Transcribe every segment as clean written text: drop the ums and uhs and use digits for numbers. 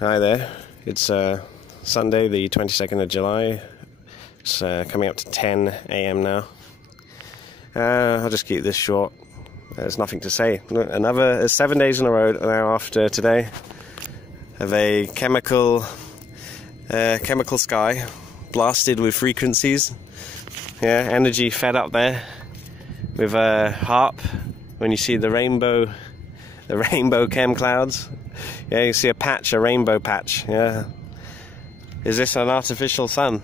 Hi there. It's Sunday, the 22nd of July. It's coming up to 10 a.m. now. I'll just keep this short. There's nothing to say. Another 7 days in a row now after today of a chemical sky blasted with frequencies. Yeah, energy fed up there with a harp. When you see the rainbow chem clouds. Yeah, you see a rainbow patch. Yeah. Is this an artificial sun?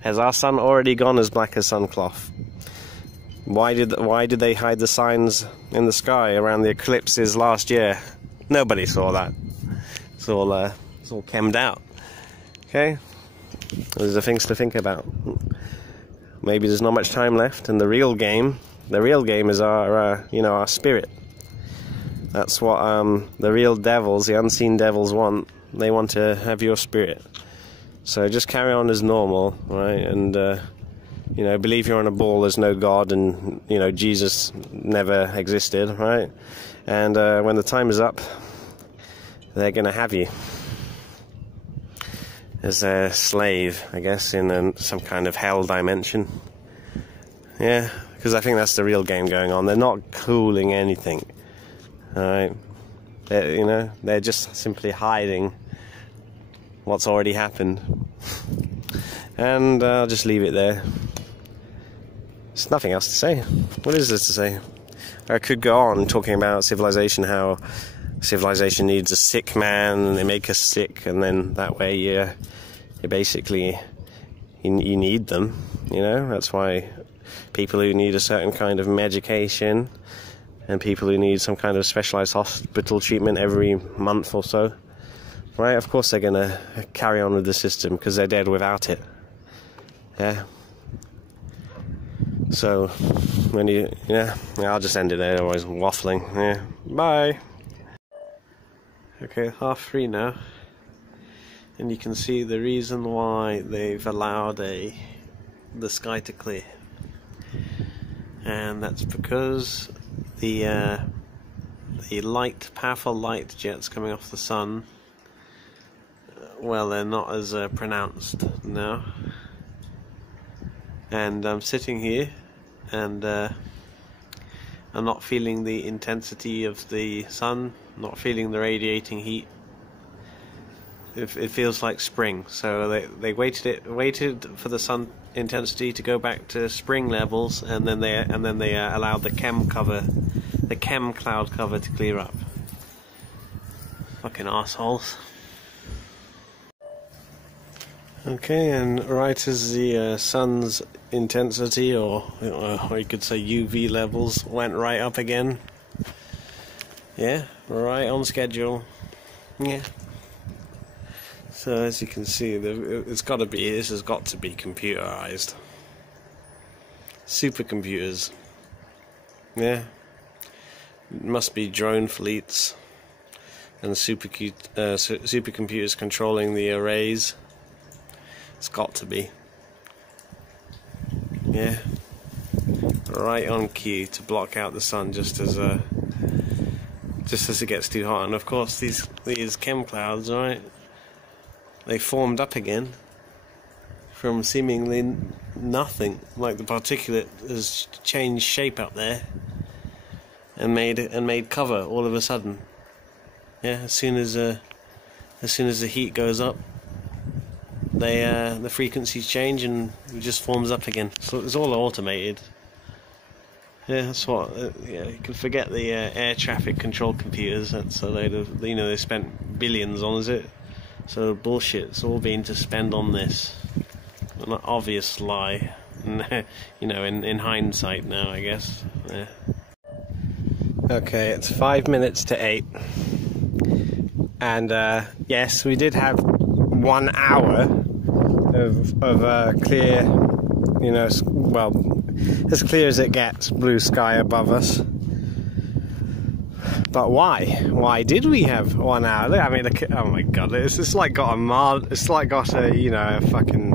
Has our sun already gone as black as suncloth? Why did they hide the signs in the sky around the eclipses last year? Nobody saw that. It's all chemmed out. Okay? Those are things to think about. Maybe there's not much time left, and the real game is our spirit. That's what the real devils, the unseen devils want. They want to have your spirit. So just carry on as normal, right? And believe you're on a ball. There's no God, and Jesus never existed, right? And when the time is up, they're gonna have you as a slave, I guess, in some kind of hell dimension. Yeah, because I think that's the real game going on. They're not cooling anything. Alright, they're just simply hiding what's already happened. And I'll just leave it there. There's nothing else to say. What is there to say? I could go on talking about civilization, how civilization needs a sick man, and they make us sick, and then that way you basically you need them. That's why people who need a certain kind of medication and people who need some kind of specialized hospital treatment every month or so, right? Of course they're going to carry on with the system because they're dead without it. Yeah. So, I'll just end it there, otherwise I'm waffling. Yeah. Bye. Okay, 3:30 now. And you can see the reason why they've allowed the sky to clear. And that's because the powerful light jets coming off the sun, well, they're not as pronounced now. And I'm sitting here, and I'm not feeling the intensity of the sun, not feeling the radiating heat. It feels like spring. So they waited for the sun intensity to go back to spring levels, and then they allowed the chem cloud cover to clear up. Fucking assholes. Okay, and right as the sun's intensity, or you could say UV levels, went right up again. Yeah, right on schedule. Yeah. So as you can see, this has got to be computerized. Supercomputers. Yeah. It must be drone fleets and supercomputers controlling the arrays. It's got to be. Yeah. Right on cue to block out the sun just as it gets too hot. And of course these chem clouds, right? They formed up again from seemingly nothing. Like the particulate has changed shape up there and made cover all of a sudden. Yeah, as soon as the heat goes up, the frequencies change and it just forms up again. So it's all automated. Yeah, that's what. You can forget the air traffic control computers. That's they spent billions on, is it? So bullshit. It's all been to spend on this. An obvious lie. In hindsight now, I guess. Yeah. Okay, it's 5 minutes to 8. And yes, we did have 1 hour of clear, well, as clear as it gets, blue sky above us. But why? Why did we have 1 hour? I mean, oh my god, it's like got a fucking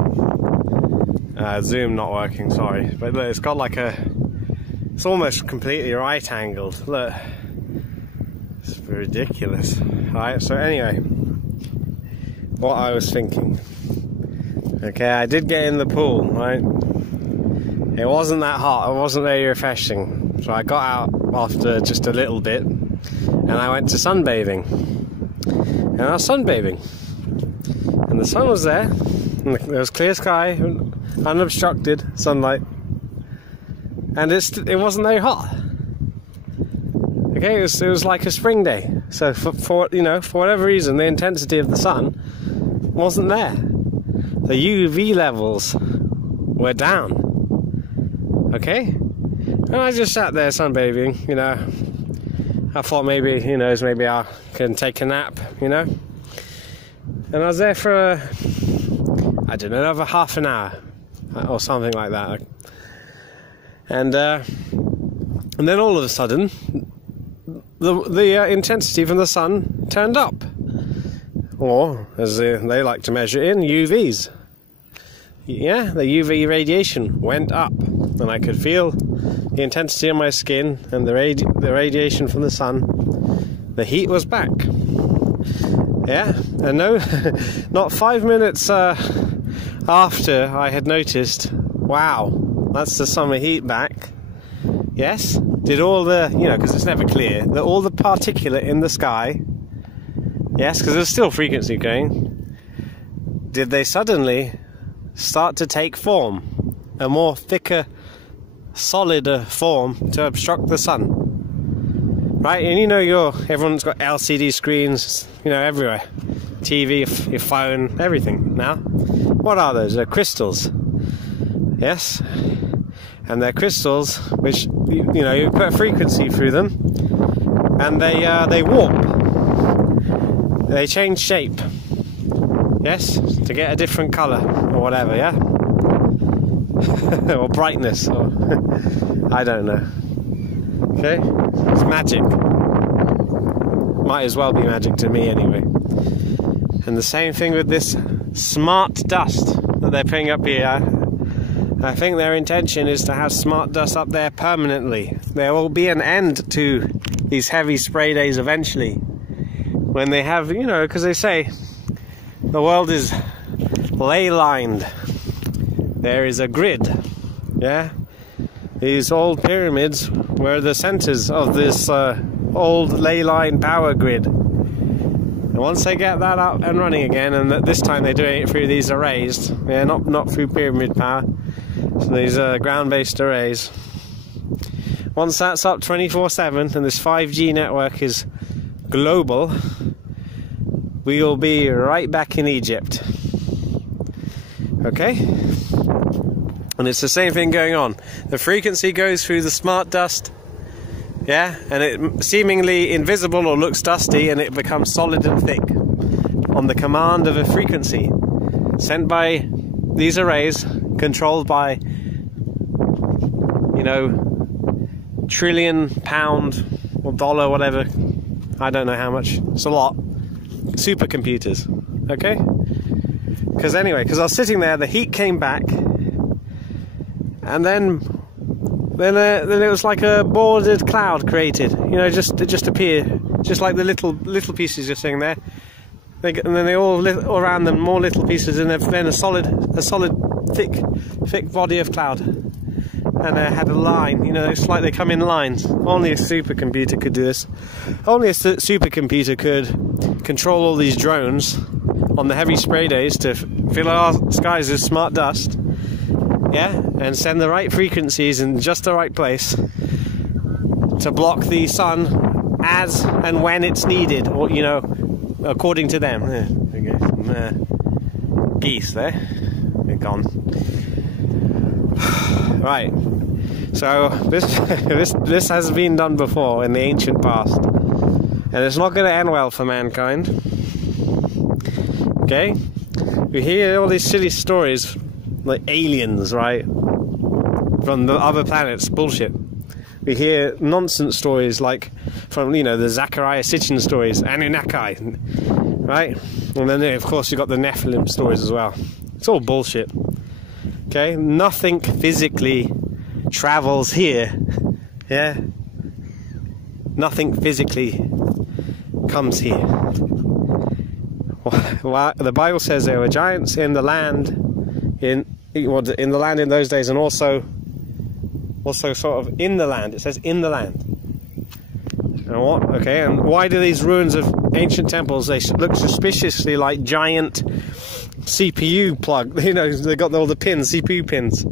zoom not working. Sorry, but look, it's got like it's almost completely right angled. Look, it's ridiculous. Alright, so anyway, what I was thinking. Okay, I did get in the pool, right? It wasn't that hot, it wasn't very refreshing. So I got out after just a little bit, and I went to sunbathing. And I was sunbathing. And the sun was there, and there was clear sky, unobstructed sunlight. And it wasn't very hot. Okay, it was like a spring day. So for whatever reason, the intensity of the sun wasn't there. The UV levels were down. Okay? And I just sat there sunbathing, you know. I thought maybe, maybe I can take a nap, And I was there for, I don't know, another half an hour or something like that. And then all of a sudden, the intensity from the sun turned up. Or, as they like to measure it in, UVs. Yeah, the UV radiation went up, and I could feel the intensity on my skin and the radiation from the sun. The heat was back. Yeah, and no, not 5 minutes after I had noticed, wow, that's the summer heat back. Yes, did all the, because it's never clear, all the particulate in the sky, yes, because there's still frequency going, did they suddenly start to take form, a more thicker, solider form to obstruct the sun? Right, and everyone's got LCD screens, everywhere. TV, your phone, everything now. What are those? They're crystals. Yes? And they're crystals which, you put a frequency through them, and they warp. They change shape. Yes? To get a different colour, or whatever, yeah? Or brightness, or I don't know. Okay? It's magic. Might as well be magic to me anyway. And the same thing with this smart dust that they're putting up here. I think their intention is to have smart dust up there permanently. There will be an end to these heavy spray days eventually. When they have, because they say the world is ley-lined. There is a grid. Yeah? These old pyramids were the centers of this old ley-line power grid. And once they get that up and running again, and this time they're doing it through these arrays, yeah, not through pyramid power, so these ground-based arrays. Once that's up 24/7 and this 5G network is global, we will be right back in Egypt. Okay? And it's the same thing going on. The frequency goes through the smart dust, yeah, and it seemingly invisible or looks dusty, and it becomes solid and thick on the command of a frequency sent by these arrays, controlled by, trillion pound or dollar, whatever, I don't know how much, it's a lot, supercomputers. Okay? Because I was sitting there, the heat came back, and then it was like a bordered cloud created. It just appeared, just like the little pieces you're seeing there. And then they all around them, more little pieces, and then a solid, thick body of cloud. And it had a line. It's like they come in lines. Only a supercomputer could do this. Only a supercomputer could control all these drones on the heavy spray days to fill our skies with smart dust. Yeah, and send the right frequencies in just the right place to block the sun as and when it's needed, or according to them. There we go, some geese there. They're gone. Right. So this has been done before in the ancient past, and it's not going to end well for mankind. Okay, we hear all these silly stories. Like aliens, right? From the other planets, bullshit. We hear nonsense stories like from, the Zachariah Sitchin stories, Anunnaki, right? And then, of course, you've got the Nephilim stories as well. It's all bullshit. Okay? Nothing physically travels here. Yeah? Nothing physically comes here. Well, the Bible says there were giants in the land in the land in those days, and also sort of in the land. It says in the land. And what? Okay, and why do these ruins of ancient temples, they look suspiciously like giant CPU plug? You know, they got all the pins, CPU pins,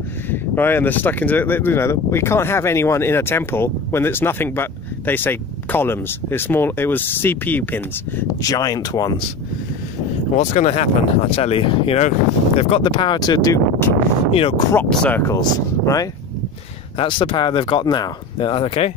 right? And they're stuck into. You know, we can't have anyone in a temple when it's nothing but, they say, columns. It's small. It was CPU pins, giant ones. What's going to happen? I tell you, you know, they've got the power to do, you know, crop circles, right? That's the power they've got now. Okay.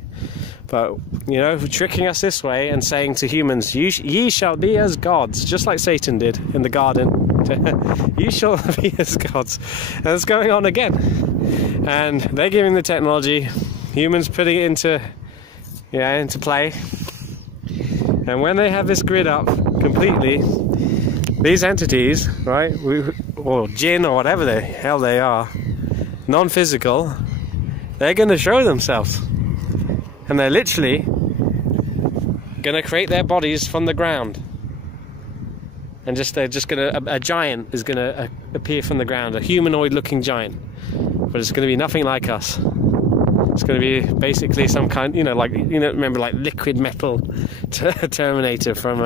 But, you know, tricking us this way and saying to humans, ye shall be as gods, just like Satan did in the garden. You shall be as gods. And it's going on again. And they're giving the technology, humans putting it into play. And when they have this grid up completely, these entities, right, or jinn or whatever the hell they are, non-physical, they're going to show themselves. And they're literally going to create their bodies from the ground. And they're just going to, a giant is going to appear from the ground, a humanoid looking giant. But it's going to be nothing like us. It's going to be basically some kind, you know, like, you know, remember like liquid metal Terminator from,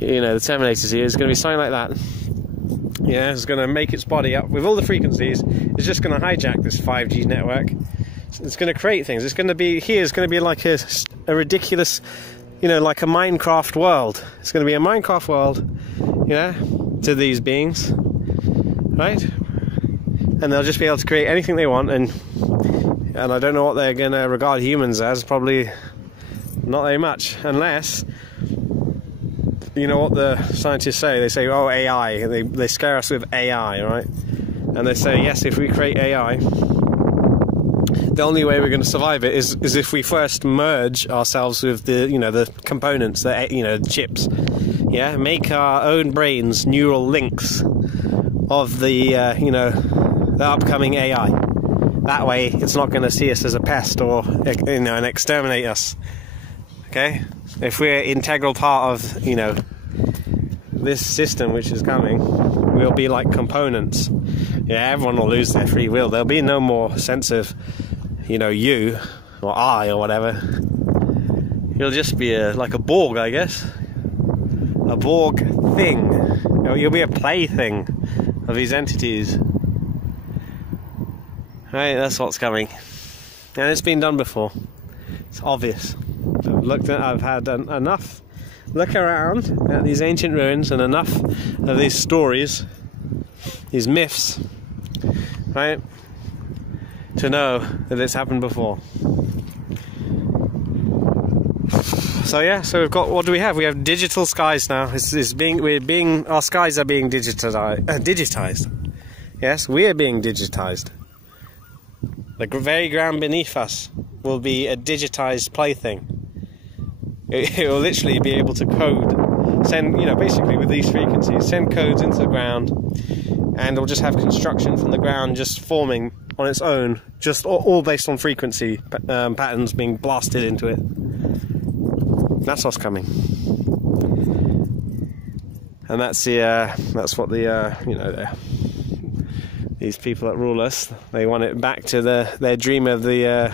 you know, the Terminator series. It's going to be something like that. Yeah, it's going to make its body up with all the frequencies. It's just going to hijack this 5G network. It's going to create things. It's going to be here. It's going to be like a ridiculous, you know, like a Minecraft world. It's going to be a Minecraft world, yeah, to these beings, right? And they'll just be able to create anything they want. And I don't know what they're going to regard humans as. Probably not very much, unless, you know what the scientists say. They say, oh, AI. They scare us with AI, right? And they say, yes, if we create AI, the only way we're going to survive it is if we first merge ourselves with the, you know, the components, the, you know, chips. Yeah, make our own brains neural links of the, you know, the upcoming AI. That way, it's not going to see us as a pest or, you know, and exterminate us. Okay, if we're integral part of, you know, this system which is coming, we'll be like components. Yeah, everyone will lose their free will. There'll be no more sense of, you know, you or I or whatever. You'll just be like a Borg, I guess. A Borg thing. You'll be a plaything of these entities. Right, that's what's coming. And it's been done before. It's obvious. I've had enough look around at these ancient ruins and enough of these stories, these myths, right, to know that it's happened before. So yeah, so we've got, what do we have? We have digital skies now. Our skies are being digitized. Yes, we are being digitized. The very ground beneath us will be a digitized plaything. It will literally be able to code, send, you know, basically with these frequencies, send codes into the ground, and it'll just have construction from the ground just forming on its own, just all based on frequency patterns being blasted into it. That's what's coming, and that's what the you know, these people that rule us, they want it back to their dream of the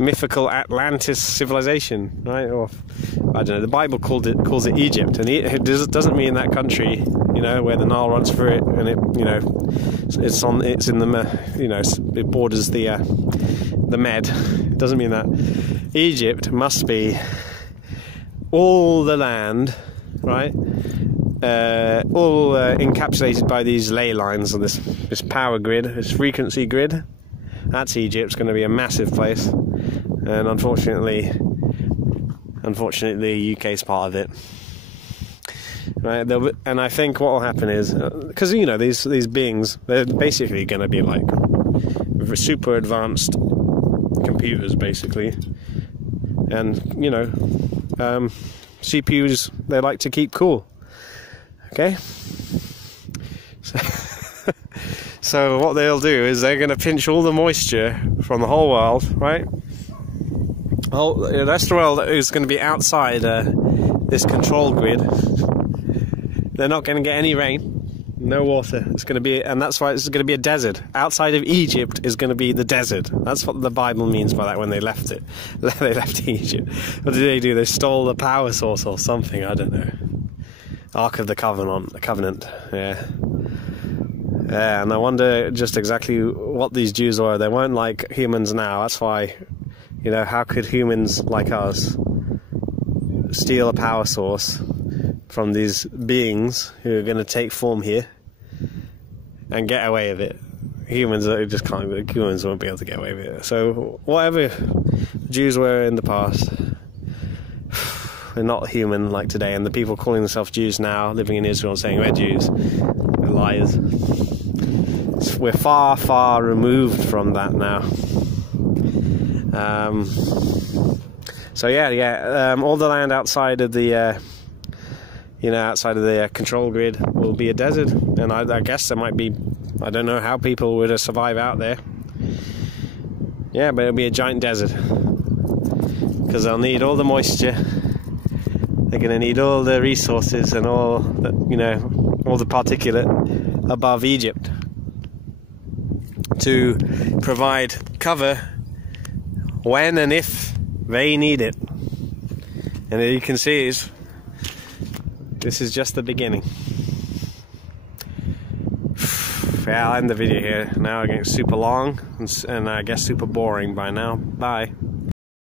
mythical Atlantis civilization, right? Or I don't know. The Bible calls it Egypt, and it doesn't mean that country, you know, where the Nile runs through it, and it, you know, it's in the, you know, it borders the Med. It doesn't mean that. Egypt must be all the land, right? All encapsulated by these ley lines and this power grid, this frequency grid. That's Egypt. It's going to be a massive place, and unfortunately, UK is part of it. Right? And I think what will happen is, because you know these beings, they're basically going to be like super advanced computers, basically, and you know, CPUs, they like to keep cool. Okay. So what they'll do is they're going to pinch all the moisture from the whole world, right? The rest of the world is going to be outside this control grid, They're not going to get any rain, no water. It's going to be, and that's why it's going to be a desert. Outside of Egypt is going to be the desert. That's what the Bible means by that when they left it. They left Egypt. What did they do? They stole the power source or something. I don't know. Ark of the Covenant. Yeah. Yeah, and I wonder just exactly what these Jews were. They weren't like humans now. That's why, you know, how could humans like us steal a power source from these beings who are going to take form here and get away with it? Humans just can't. Humans won't be able to get away with it. So whatever Jews were in the past, they're not human like today. And the people calling themselves Jews now, living in Israel, and saying we're Jews, they're liars. We're far, far removed from that now. So yeah. All the land outside of the, outside of the control grid will be a desert, and I guess there might be. I don't know how people would survive out there. Yeah, but it'll be a giant desert because they'll need all the moisture. They're going to need all the resources and all the, all the particulate above Egypt to provide cover when and if they need it. And as you can see, this is just the beginning. Yeah, I'll end the video here. Now I'm getting super long and I guess super boring by now. Bye.